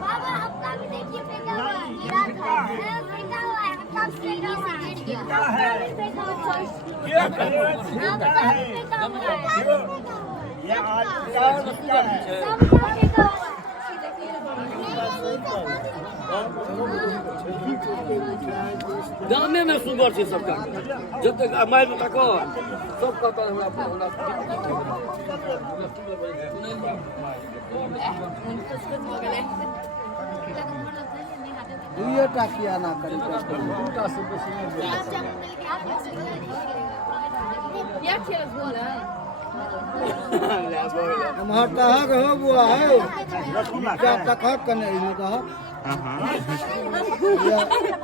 बाबा आपका भी देखिए फेंका हुआ है, गिरा था, फेंका हुआ है, कब सीढ़ी से गिर गया, फेंका हुआ है, फेंका है, ये आज क्या है, सब फेंका हुआ है। जाने में सुगर से सबका जब तक माइल तक सब कहता है दुइये टा किया ना करी दूटा से बेसी हम हटा हो बुआ है क्या तक कने में कहा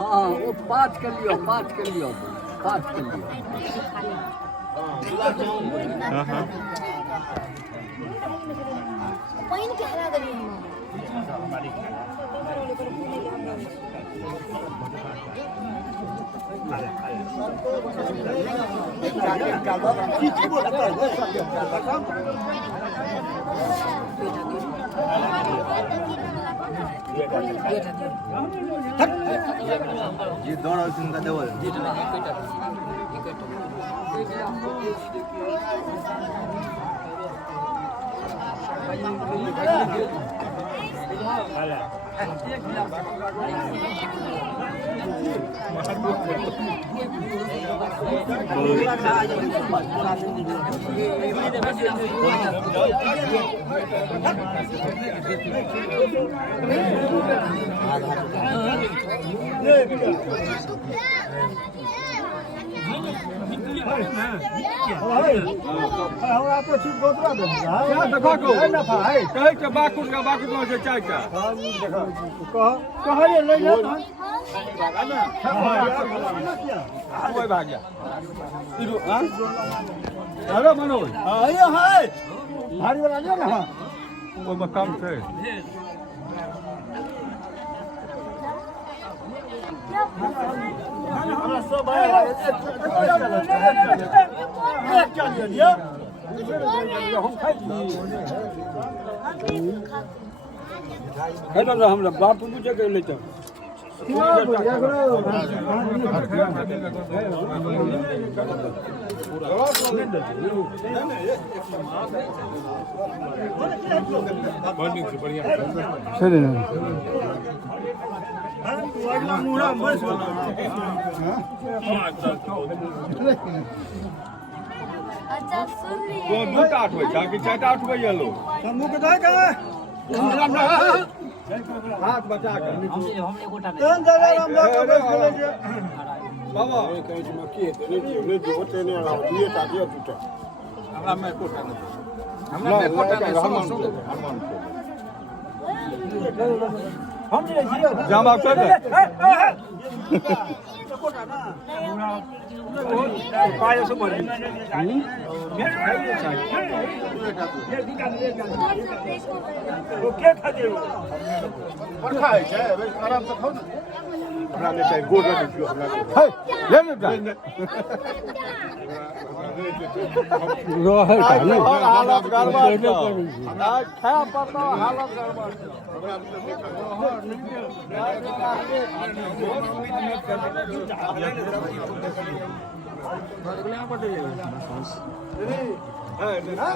हाँ वो पाँच कर लियो पाँच कर लियो पानी के हरा दे ये दौड़ का देवल हेलो मनोज आइए हाय भारी वाला लियो ना वो कम थे हम बाप पूछे के लेते अच्छा सुन लिए तो दूटा आठ बजे जाके चाटा आठ बजे लो मुंह के दाई का हाथ बचा कर तन जरा राम लोग बाबा जाम आप कर आराम से खाओ ना हमरा ले चाहिए गोड़ रख दियो हमरा ले ले रोहे का नहीं हालत गड़बड़ हमरा खाया पड़ता हालत गड़बड़ हमरा